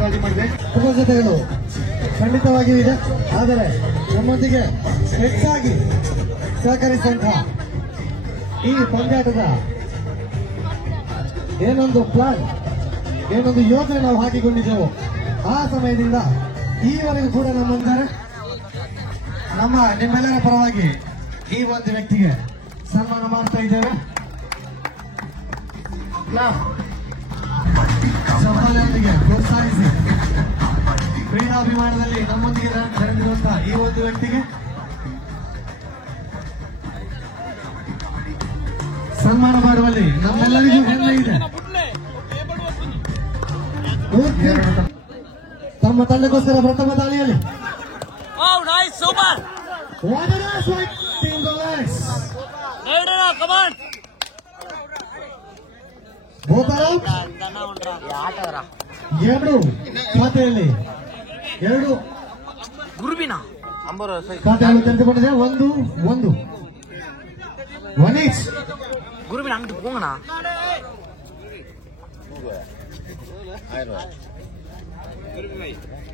ಸರಬರಾಜು ಮಾಡಿದೆ. ಜೊತೆಗಳು ಖಂಡಿತವಾಗಿಯೂ ಇದೆ. ಆದರೆ ನಮ್ಮೊಂದಿಗೆ ಹೆಚ್ಚಾಗಿ ಸಹಕರಿಸುವಂತಹ ಈ ಪಂದ್ಯಾಟದ ಏನೊಂದು ಪ್ಲಾನ್, ಏನೊಂದು ಯೋಜನೆ ನಾವು ಹಾಕಿಕೊಂಡಿದ್ದೆವು, ಆ ಸಮಯದಿಂದ ಈವರೆಗೂ ಕೂಡ ನಮ್ಮಂತಾರೆ ನಿಮ್ಮೆಲ್ಲರ ಪರವಾಗಿ ಈ ಒಂದು ವ್ಯಕ್ತಿಗೆ ಸನ್ಮಾನ ಮಾಡ್ತಾ ಇದ್ದೇವೆ. ಸಫಲತೆಗೆ ಪ್ರೋತ್ಸಾಹಿಸಿ ಕ್ರೀಡಾಭಿಮಾನದಲ್ಲಿ ನಮ್ಮೊಂದಿಗೆ ಬೆರೆತಿರುವಂತಹ ಈ ಒಂದು ವ್ಯಕ್ತಿಗೆ ಸನ್ಮಾನ ಮಾಡುವಲ್ಲಿ ನಮ್ಮೆಲ್ಲರಿಗೂ ಹೆಮ್ಮೆ ಇದೆ. ತಮ್ಮ ತಂಡಕ್ಕೋಸ್ಕರ ಪ್ರಥಮ ದಾಳಿಯಲ್ಲಿ ಎರಡು ಖಾತೆಯಲ್ಲಿ ಖಾತೆಯನ್ನು ತೆಗೆದುಕೊಂಡಿದೆ. ಒಂದು ಈಚ್ ಗುರುವಿನ ಅಂಗಡಿ ಹೋಗೋಣ.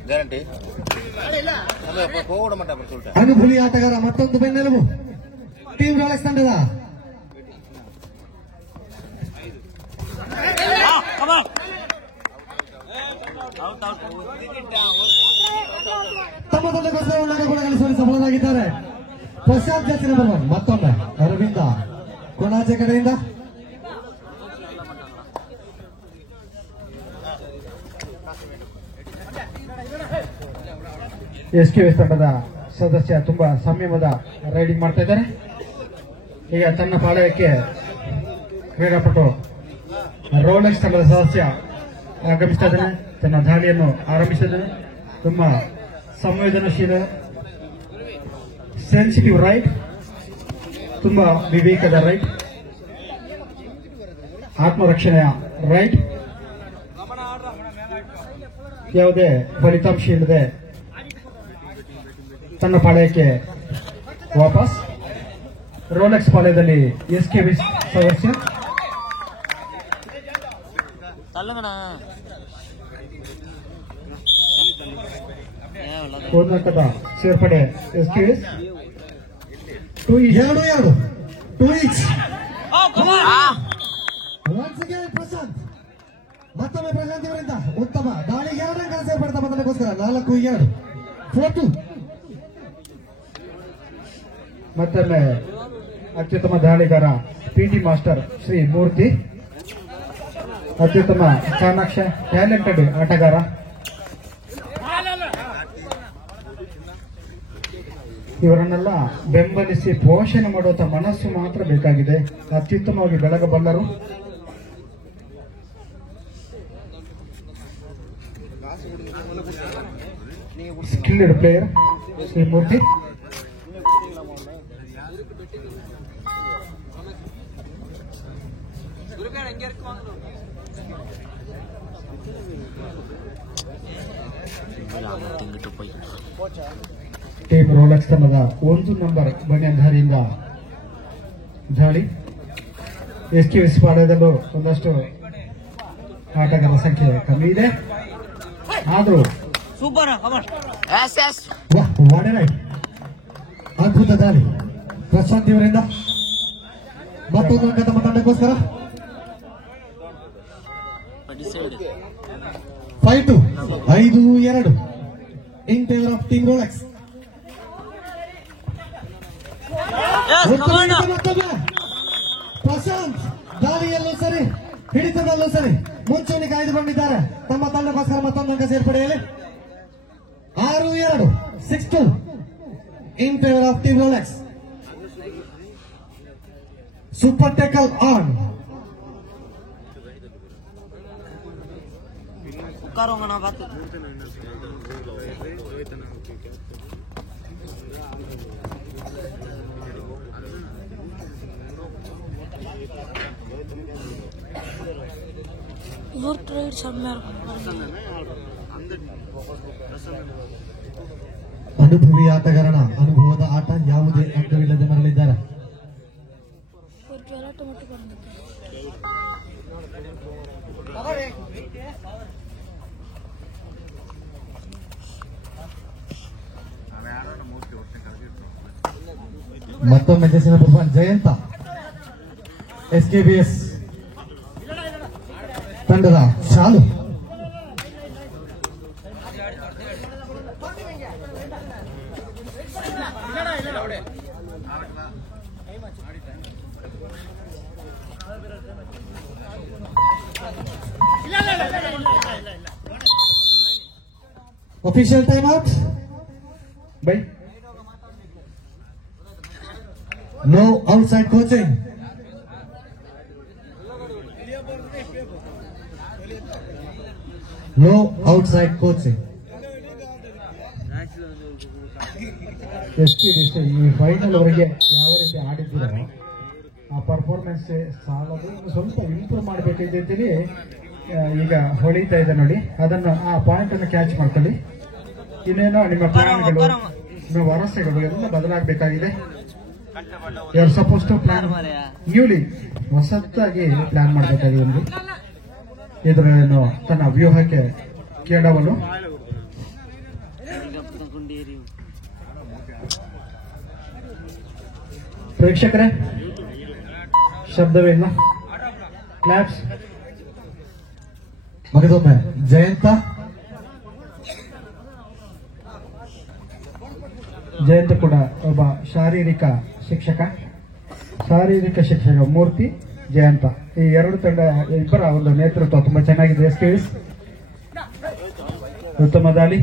ಗ್ಯಾರಂಟಿ ಅನುಭವಿ ಆಟಗಾರ ಮತ್ತೊಂದು ಬೆನ್ನೆಲುಬು ಟೀಮ್ ರಾಯಲ್ಸ್ ತಂಡದ. ತಮ್ಮ ತಂಡಕ್ಕೋಸ್ಕರ ಉಳ್ಳಾಗ ಕೂಡ ಗಳಿಸುವಲ್ಲಿ ಸಫಲರಾಗಿದ್ದಾರೆ. ಪ್ರಶಾಂತ್ ಜಾತಿ ನಂಬರ್ 1 ಮತ್ತೊಮ್ಮೆ ಅರವಿಂದ ಕೊಣಾಚೆ ಕಡೆಯಿಂದ. ಎಸ್ಕೆಎಸ್ ತಂಡದ ಸದಸ್ಯ ತುಂಬಾ ಸಂಯಮದ ರೈಡಿಂಗ್ ಮಾಡ್ತಾ ಇದ್ದಾರೆ. ಈಗ ತನ್ನ ಪಾಳಯಕ್ಕೆ ಕ್ರೀಡಾಪಟು ರೋಲೆಕ್ಸ್ ತಂಡದ ಸದಸ್ಯ ಆಗಮಿಸ್ತಾ ಇದ್ದಾನೆ. ತನ್ನ ದಾಳಿಯನ್ನು ಆರಂಭಿಸಿದ್ದಾನೆ. ತುಂಬಾ ಸಂವೇದನಶೀಲ, ಸೆನ್ಸಿಟಿವ್ ರೈಟ್, ತುಂಬಾ ವಿವೇಕದ ರೈಟ್, ಆತ್ಮರಕ್ಷಣೆಯ ರೈಟ್, ಯಾವುದೇ ಫಲಿತಾಂಶ ಇಲ್ಲದೆ ತನ್ನ ಪಾಳ್ಯಕ್ಕೆ ವಾಪಸ್. ರೋಲೆಕ್ಸ್ ಪಾಳ್ಯದಲ್ಲಿ ಎಸ್ಕೆವಿ ಸದಸ್ಯ ಕೋರ್ನಾಟಕದ ಸೇರ್ಪಡೆ ಎಸ್ಕೆವಿಸ್ 2 ಈಚ್. ಪ್ರಶಾಂತ್ ಮತ್ತೊಮ್ಮೆ ಪ್ರಶಾಂತ್ ಇವರಿಂದ ಉತ್ತಮ ದಾಳಿಗೆ 2 ಅಂಕ ಸೇರ್ಪಡ್ತಾ ಬಂದಕ್ಕೋಸ್ಕರ 4-2 4-2. ಮತ್ತೊಮ್ಮೆ ಅತ್ಯುತ್ತಮ ದಾಳಿಗಾರ ಪಿಟಿ ಮಾಸ್ಟರ್ ಶ್ರೀ ಮೂರ್ತಿ, ಅತ್ಯುತ್ತಮ ಚಾಣಾಕ್ಷ ಟ್ಯಾಲೆಂಟೆಡ್ ಆಟಗಾರ ಇವರನ್ನೆಲ್ಲ ಬೆಂಬಲಿಸಿ ಪೋಷಣೆ ಮಾಡುವಂತ ಮನಸ್ಸು ಮಾತ್ರ ಬೇಕಾಗಿದೆ. ಅತ್ಯುತ್ತಮವಾಗಿ ಬೆಳಗಬಲ್ಲರು. ಸ್ಕಿಲ್ಡ್ ಪ್ಲೇಯರ್ ಶ್ರೀ ಮೂರ್ತಿ. ಟೀಮ್ ರೋಲೆಕ್ಸ್ ತಂಡದ 1 ನಂಬರ್ ಬಣ್ಯಧಾರಿಯಿಂದ ದಾಳಿ. ಎಸ್ಕೆವಿಸ್ ಪಾಳ್ಯದಲ್ಲೂ ಒಂದಷ್ಟು ಆಟಗಾರರ ಸಂಖ್ಯೆ ಕಮ್ಮಿ ಇದೆ. ಆದರೂ ಅದ್ಭುತ ದಾಳಿ ಪ್ರಶಾಂತ್ ಇವರಿಂದ. ಮತ್ತೊಂದು ಅಂಕ ತಮ್ಮ ತಂಡಕ್ಕೋಸ್ಕರ. 5-2 in favour of team Rolex. Prashant ದಾಳಿಯಲ್ಲೂ ಸರಿ, ಹಿಡಿತದಲ್ಲೂ ಸರಿ ಮುಂಚೂಣಿ ಕಾಯ್ದುಕೊಂಡಿದ್ದಾರೆ. ತಮ್ಮ ತಂಡಕ್ಕೋಸ್ಕರ ಮತ್ತೊಂದು ಅಂಕ ಸೇರ್ಪಡೆಯಲ್ಲಿ 6-2 6-2 in favour of team Rolex. Super tackle on. ಅನುಭವಿ ಆಟಗಾರನ ಅನುಭವದ ಆಟ ಯಾವುದೇ ಅಂಕವಿಲ್ಲದೆ ಮರಳಿದ್ದಾರೆ. ಮತ್ತೊಮ್ಮೆ ಜೆಸ್ಸಿ ನಂಬರ್ 1 ಜಯಂತ SKBS ತಂಡದ ಶಾಲು. Official timeout. Bye. No outside coaching. No outside coaching. SKBS ಈ ಫೈನಲ್ ವರೆಗೆ ಯಾವ ರೀತಿ ಆಡಿದ್ದೀರೋ ಆ ಪರ್ಫಾರ್ಮೆನ್ಸ್ ಸಾಲದು, ಸ್ವಲ್ಪ ಇಂಪ್ರೂವ್ ಮಾಡಬೇಕಿದೆ ಅಂತೇಳಿ ಈಗ ಹೊಳಿತಾ ಇದೆ ನೋಡಿ. ಅದನ್ನು ಆ ಪಾಯಿಂಟ್ ಅನ್ನು ಕ್ಯಾಚ್ ಮಾಡ್ಕೊಳ್ಳಿ. ಇನ್ನೇನೋ ನಿಮ್ಮ ಪ್ಲಾನ್ಗಳು, ನಿಮ್ಮ ಭರವಸೆಗಳು ಎಲ್ಲ ಬದಲಾಗಬೇಕಾಗಿದೆ. You are suppose to plan newly, ಹೊಸದಾಗಿ ಪ್ಲಾನ್ ಮಾಡಬೇಕಾಗಿದೆ. ಒಂದು ಇದನ್ನು ತನ್ನ ವ್ಯೂಹಕ್ಕೆ ಕೆಡವಲು ಪ್ರೇಕ್ಷಕರೇ ಶಬ್ದವೇ ಇಲ್ಲ. ಕ್ಲಾಪ್ಸ್. ಮಗದೊಮ್ಮೆ ಜಯಂತ ಕೂಡ ಒಬ್ಬ ಶಾರೀರಿಕ ಶಿಕ್ಷಕ ಮೂರ್ತಿ ಜಯಂತ, ಈ ಎರಡು ತಂಡ ಇಬ್ಬರ ಒಂದು ನೇತೃತ್ವ ತುಂಬಾ ಚೆನ್ನಾಗಿದೆ. SKBS ಉತ್ತಮ ದಾಳಿ.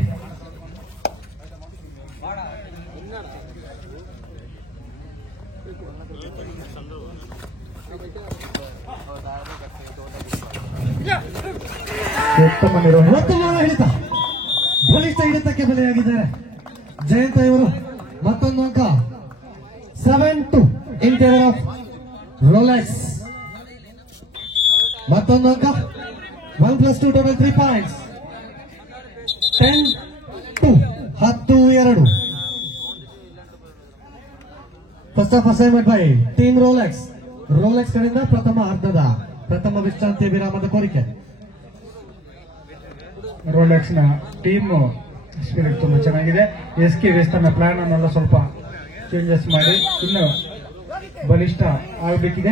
ಉತ್ತಮ ನಿರ್ವಹಣೆ. ಉತ್ತಮ ಹಿಡಿತ, ಬಲಿಷ್ಠ ಹಿಡಿತಕ್ಕೆ ಬಲಿಯಾಗಿದ್ದಾರೆ ಜಯಂತ ಇವರು. ಮತ್ತೊಂದು ಅಂಕ 7-2 ಇನ್ ಫೇವರ್ ಆಫ್ ರೋಲೆಕ್ಸ್. ಮತ್ತೊಂದು ಅಂಕ 1+2 total 3 points. 10-2 10-2. First of assignment by team Rolex. Rolex ಕಡೆಯಿಂದ ಪ್ರಥಮ ವಿಶ್ರಾಂತಿ ವಿರಾಮದ ಕೋರಿಕೆ. ರೋಲೆಕ್ಸ್ ನ ಟೀಮ್ ಸ್ಪಿರಿಟ್ ತುಂಬಾ ಚೆನ್ನಾಗಿದೆ. SKBS ತನ್ನ ಪ್ಲಾನ್ ಅನ್ನೆಲ್ಲ ಸ್ವಲ್ಪ ಚೇಂಜಸ್ ಮಾಡಿ ಇನ್ನು ಬಲಿಷ್ಠ ಆಗಬೇಕಿದೆ.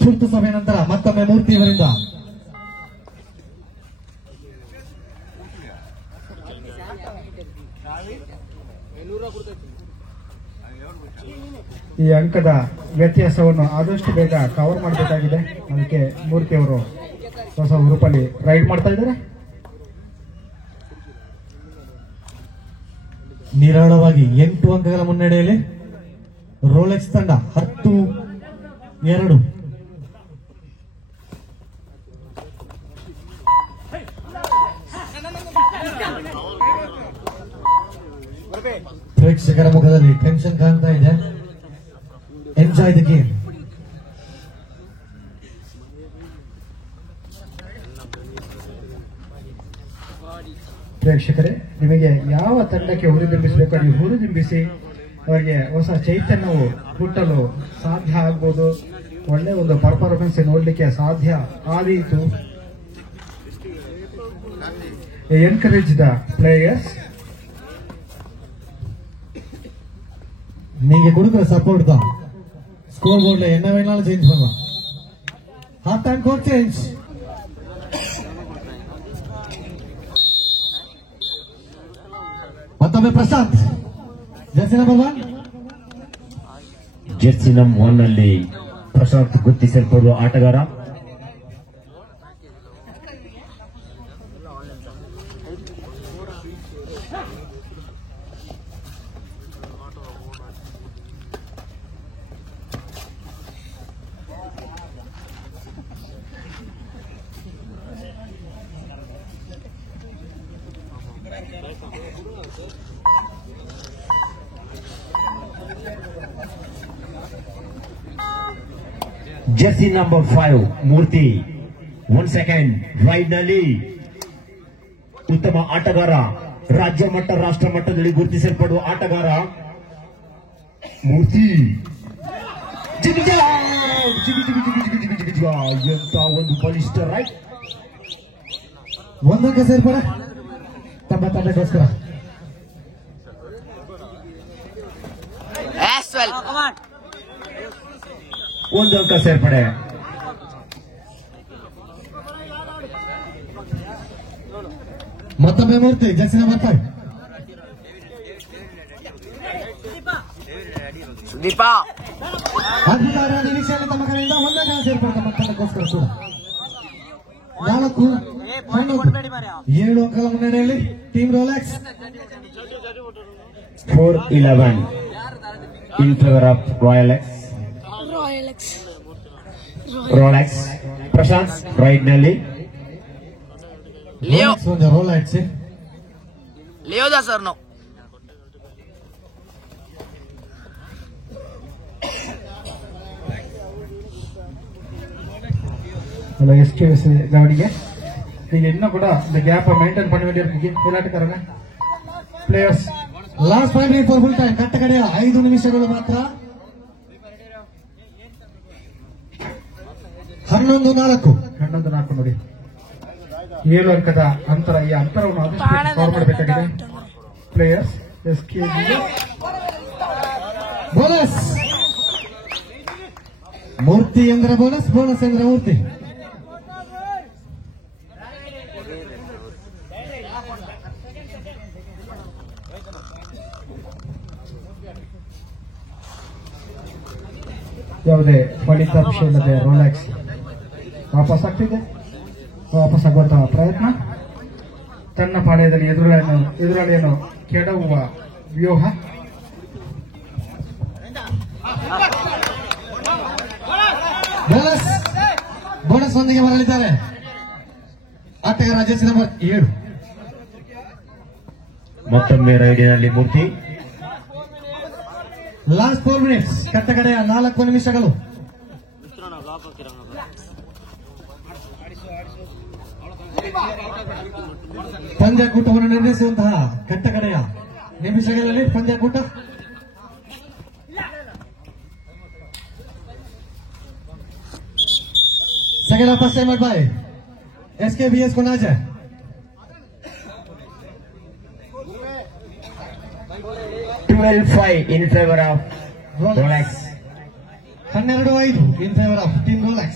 ತುರ್ತು ಸಭೆ ನಂತರ ಮತ್ತೊಮ್ಮೆ ಮೂರ್ತಿ ಇವರಿಂದ ಈ ಅಂಕದ ವ್ಯತ್ಯಾಸವನ್ನು ಆದಷ್ಟು ಬೇಗ ಕವರ್ ಮಾಡಬೇಕಾಗಿದೆ. ಅದಕ್ಕೆ ಮೂರ್ತಿ ಅವರು ಹೊಸ ಗ್ರೂಪಲ್ಲಿ ರೈಡ್ ಮಾಡ್ತಾ ಇದ್ದಾರೆ. ನಿರಾಳವಾಗಿ 8 ಅಂಕಗಳ ಮುನ್ನಡೆಯಲ್ಲಿ ರೋಲೆಕ್ಸ್ ತಂಡ 10-2. ಪ್ರೇಕ್ಷಕರ ಮುಖದಲ್ಲಿ ಟೆನ್ಷನ್ ಕಾಣ್ತಾ ಇದೆ. Enjoy the game. ಪ್ರೇಕ್ಷಕರೇ, ನಿಮಗೆ ಯಾವ ತಂಡಕ್ಕೆ ಹುರಿದುಂಬಿಸಬೇಕು ನೀವು ಹುರಿದುಂಬಿಸಿ ಅವರಿಗೆ ಹೊಸ ಚೈತನ್ಯವು ಹುಟ್ಟಲು ಸಾಧ್ಯ ಆಗ್ಬೋದು. ಒಳ್ಳೆ ಒಂದು ಪರ್ಫಾರ್ಮೆನ್ಸ್ ನೋಡ್ಲಿಕ್ಕೆ ಸಾಧ್ಯ ಆದೀತು. Encourage the players. நீங்க கொடுக்கிற சப்போர்ட் தான் ஸ்கோர் போர்ட்ல என்ன வேணாலும் சேஞ்ச் பண்ணலாம். Half time court change. ಮತ್ತೊಮ್ಮೆ Prashant jersey number 1. Jersey number 1 ನಲ್ಲಿ ಪ್ರಶಾಂತ್ ಗುರುತಿಸಲ್ಪಡುವ ಆಟಗಾರ. Jersey number 5 Murthy 1 second raid ನಲ್ಲಿ ಉತ್ತಮ ಆಟಗಾರ, ರಾಜ್ಯ ಮಟ್ಟ ರಾಷ್ಟ್ರ ಮಟ್ಟದಲ್ಲಿ ಗುರುತಿಸಲ್ಪಡುವ ಆಟಗಾರ ಮೂರ್ತಿ. ಎಂತ ಒಂದು ಬಲಿಷ್ಠ ರೈಡ್. ಒಂದಕ್ಕೆ ಸೇರ್ಪಡೆ ತಮ್ಮ ತಂಡಕ್ಕೋಸ್ಕರ. 1 ಅಂಕ ಸೇರ್ಪಡೆ. ಮತ್ತೊಮ್ಮೆ ಮೂರ್ತಿ ಜರ್ಸಿ ನಂಬರ್ 5. ಸುದೀಪ ಅದ್ಭುತ ನಿರೀಕ್ಷೆಯಲ್ಲಿ ತಮ್ಮ ಕಡೆಯಿಂದ 1 ಅಂಕ ಸೇರ್ಪಡ್ತ ಮತ್ತೊಂದಕ್ಕೋಸ್ಕರ ಕೂಡ 7 ಅಂಕಗಳ ಮುನ್ನಡೆಯಲ್ಲಿ team Rolex. 4-11 in favor of Rolex. Prashant right ನಲ್ಲಿ. ಲಿಯೋ ರೋಲೆಕ್ಸ್ ಲಿಯೋದಾ ಸರ್ ನಾವು எஸ்கேஎஸ் கவனிங்க. நீங்க இன்னும் கூட இந்த கேப்பை மெயின்டைன் பண்ண வேண்டியிருக்கீங்க விளையாட்டுக்காரங்க. Players last 5 minute for full time. ಕಟ್ಟ ಕಡೆಯ 5 ನಿಮಿಷಗಳು ಮಾತ್ರ. 11-4 ನೋಡಿ. 7 ಅಂಕದ ಅಂತರ. ಈ ಅಂತರವನ್ನು ಆದಷ್ಟು ಕವರ್ ಮಾಡಬೇಕಾಗಿದೆ ಪ್ಲೇಯರ್ಸ್. ಎಸ್ಕೆಬಿ ಬೋನಸ್. ಮೂರ್ತಿ ಎಂದ್ರೆ ಬೋನಸ್, ಬೋನಸ್ ಎಂದ್ರೆ ಮೂರ್ತಿ. ಯಾವುದೇ ಫಲಿತಾಂಶ ಇಲ್ಲದೆ ರೋಲೆಕ್ಸ್ ವಾಪಸ್ ಆಗ್ತಿದೆ. ವಾಪಸ್ ಆಗುವಂತಹ ಪ್ರಯತ್ನ. ತನ್ನ ಪಾಳ್ಯದಲ್ಲಿ ಎದುರಾಳಿಯನ್ನು ಕೆಡವುವ ವ್ಯೂಹ. ಬೋನಸ್ ಬೋನಸ್ ಒಂದಿಗೆ ಬರಲಿದ್ದಾರೆ ಆಟಗಾರ ಜರ್ಸಿ ನಂಬರ್ 7. ಮತ್ತೊಮ್ಮೆ ರೈಡಿನಲ್ಲಿ ಮೂರ್ತಿ. Last 4 minutes. ಕಟ್ಟ ಕಡೆಯ 4 ನಿಮಿಷಗಳು. ಪಂದ್ಯಕೂಟವನ್ನು ನಿರ್ಣಯಿಸುವಂತಹ ಕಟ್ಟ ಕಡೆಯ ನಿಮಿಷಗಳಲ್ಲಿ ಪಂದ್ಯಕೂಟ. Second half first time by SKBS Konaje. 12-5 in favor of Rolex. 12-5 in favor of Team Rolex.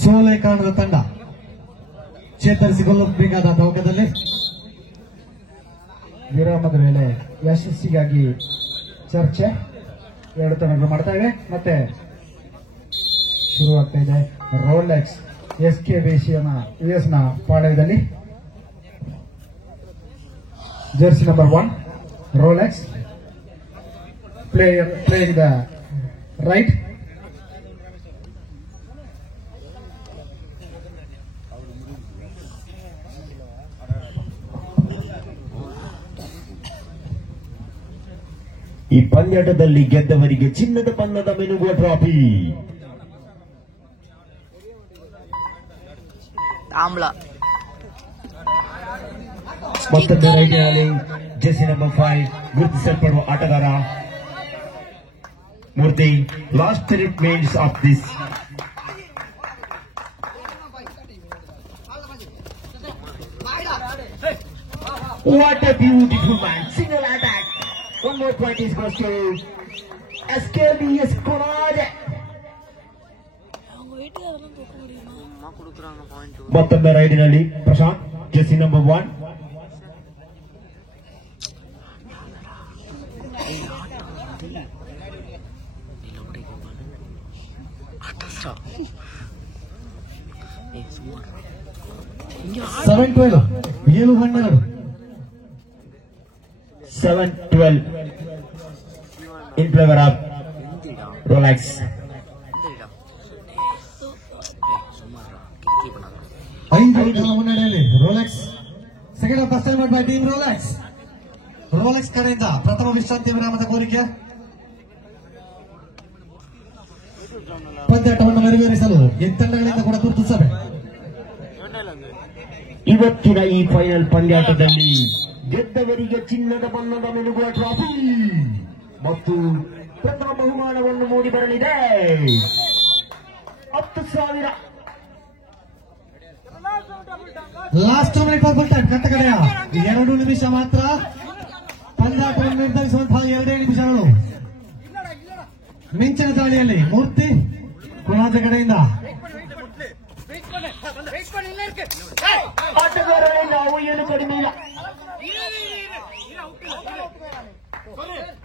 ಸೋಲೆ ಕಾಣದ ತಂಡ ಚೇತರಿಸಿಕೊಳ್ಳಬೇಕಾದ ತವಕದಲ್ಲಿ ವಿರಾಮದ ವೇಳೆ ಯಶಸ್ಸಿಗಾಗಿ ಚರ್ಚೆ. 2 ತಂಡಗಳು ಮಾಡ್ತಾ ಇವೆ. ಮತ್ತೆ ಶುರುವಾಗ್ತಾ ಇದೆ ರೋಲೆಕ್ಸ್ ಎಸ್ಕೆಬಿಎಸ್ ನ ಪಾಳ್ಯದಲ್ಲಿ. Jersey number 1 Rolex playing the right. ಈ ಪಂದ್ಯಾಟದಲ್ಲಿ ಗೆದ್ದವರಿಗೆ ಚಿನ್ನದ ಬಣ್ಣದ ಮೆನುಗುವ ಟ್ರಾಫಿ. ಆಮ್ಲ ಮತ್ತೊಂದು ರೈಡಿನಲ್ಲಿ ಜೆರ್ಸಿ ನಂಬರ್ 5 ಗುರುತಿಸಲ್ಪಡುವ ಆಟಗಾರ ಮೂರ್ತಿ. Last 3 minutes of this. What a beautiful man. Single attack. One more point is goes to SKBS Konaj. ಮತ್ತೊಮ್ಮೆ ರೈಡಿನಲ್ಲಿ Prashant jersey number 1. Seven 12 7-12 in favor of Rolex. ಮುನ್ನಡೆಯಲ್ಲಿ Rolex. Second half first time by team Rolex. Rolex ಕಡೆಯಿಂದ ಪ್ರಥಮ ವಿಶ್ರಾಂತಿ ವಿರಾಮದ ಕೋರಿಕೆ. ಪಂದ್ಯಾಟವನ್ನು ನೆರವೇರಿಸಲು ಈ ತಂಡಗಳಿಂದ ಕೂಡ ತುರ್ತು ಸಭೆ. ಇವತ್ತಿನ ಈ ಫೈನಲ್ ಪಂದ್ಯಾಟದಲ್ಲಿ ಗೆದ್ದವರಿಗೆ ಚಿನ್ನದ ಬಣ್ಣದ ಮೆನುಗುವ ಟ್ರಾಫಿ ಮತ್ತು ಪ್ರಥಮ ಬಹುಮಾನವನ್ನು ಮೂಡಿ ಬರಲಿದೆ 10,000. ಲಾಸ್ಟ್ 2 ಮಿನಿಟ್ ಹೋಗ್ಬಿಡ್ತಾರೆ ಕಟ್ಟಕಡೆಯ 2 ನಿಮಿಷ ಮಾತ್ರ ಪಂದ್ಯಾಟವನ್ನು ನಿರ್ಧರಿಸುವಂತಹ 2 ನಿಮಿಷಗಳು. ಮಿಂಚಿನ ದಾಳಿಯಲ್ಲಿ ಮೂರ್ತಿ ಕುಣಾದ ಕಡೆಯಿಂದ ಆಟಗಾರರೇ ನಾವು ಏನು ಕಡಿಮೆ ಇಲ್ಲ.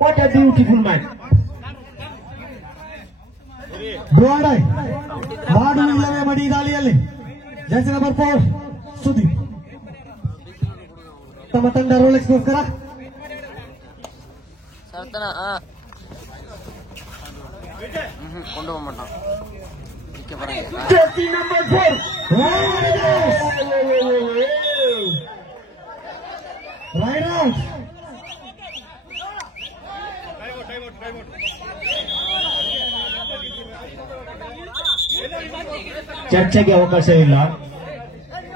What a beautiful match. ಮಾಡುವುದಿಲ್ಲವೇ ಮಡಿ ದಾಳಿಯಲ್ಲಿ ಜರ್ಸಿ ನಂಬರ್ 4 ಸುದೀಪ್ ತಮ್ಮ ತಂಡ ರೋಲೆಕ್ಸ್ಗೋಸ್ಕರ ಸರ್ತಾನ ಕೊಂಡು ಹೋಗ್ಬಿಟ್ಟ ಜರ್ಸಿ ನಂಬರ್ 4 ರೈಡ್ ಔಟ್. ಚರ್ಚೆಗೆ ಅವಕಾಶವಿಲ್ಲ.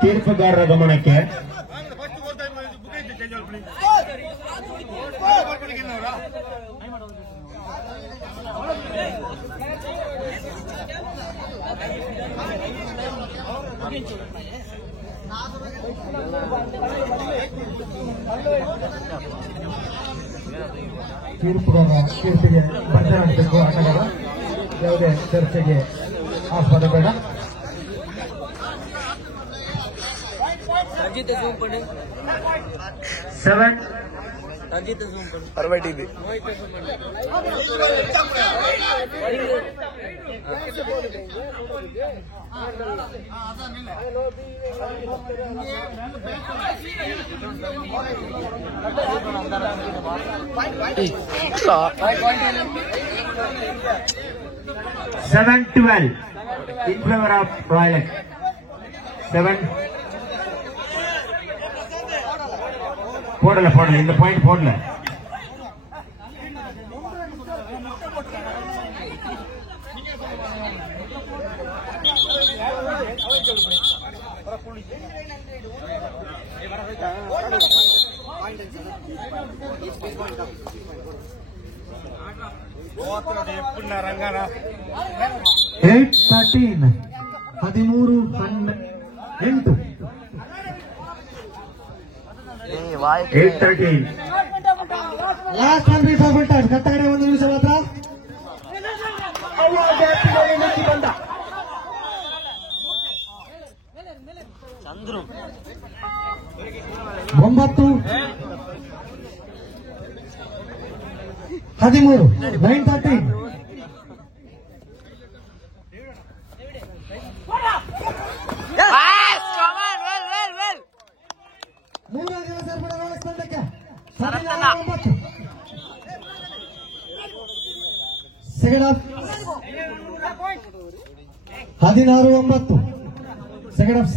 ತೀರ್ಪುಗಾರರ ಗಮನಕ್ಕೆ. ತೀರ್ಪಿಗೆ ಬದ್ಧರಾಗಬೇಕು ಆಟಗಾರ. ಯಾವುದೇ ಚರ್ಚೆಗೆ ಆಸ್ಪದ ಬೇಡ. Seven ಹೊರಬಟ್ಟಿದ್ವಿ. Seven 12 in favor of Royal. 7 போடல இந்த பாயிண்ட் போடல. ಏಟ್ 13 13 8-13 ಲಾಸ್ಟ್ 1 ಮಿನಿಟ್ ಹೋಗ್ಬಿಟ್ಟಾರೆ ಕಟ್ಟಕಡೆ 1 ನಿಮಿಷ ಮಾತ್ರ. ಚಂದ್ರು 9 13 9-13. ಮೂರನೇ ಸೇರ್ಪಡೆ ರೋಲೆಕ್ಸ್ ತಂಡಕ್ಕೆ 16-9. Second half 16-9. Second half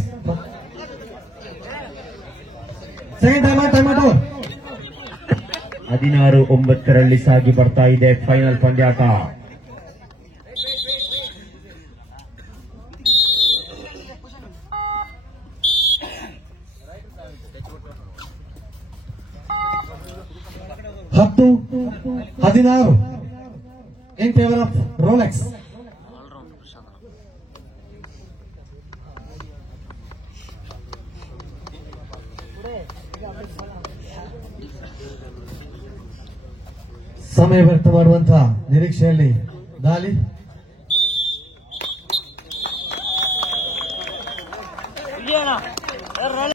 second time out. 16-9 ಸಾಗಿ ಬರ್ತಾ ಇದೆ ಫೈನಲ್ ಪಂದ್ಯಾಟ. ಹತ್ತು 16 ಇನ್ ಫೇವರ್ ಆಫ್ ರೋಲೆಕ್ಸ್. ಸಮಯ ವ್ಯರ್ಥ ಮಾಡುವಂತಹ ನಿರೀಕ್ಷೆಯಲ್ಲಿ ದಾಳಿ.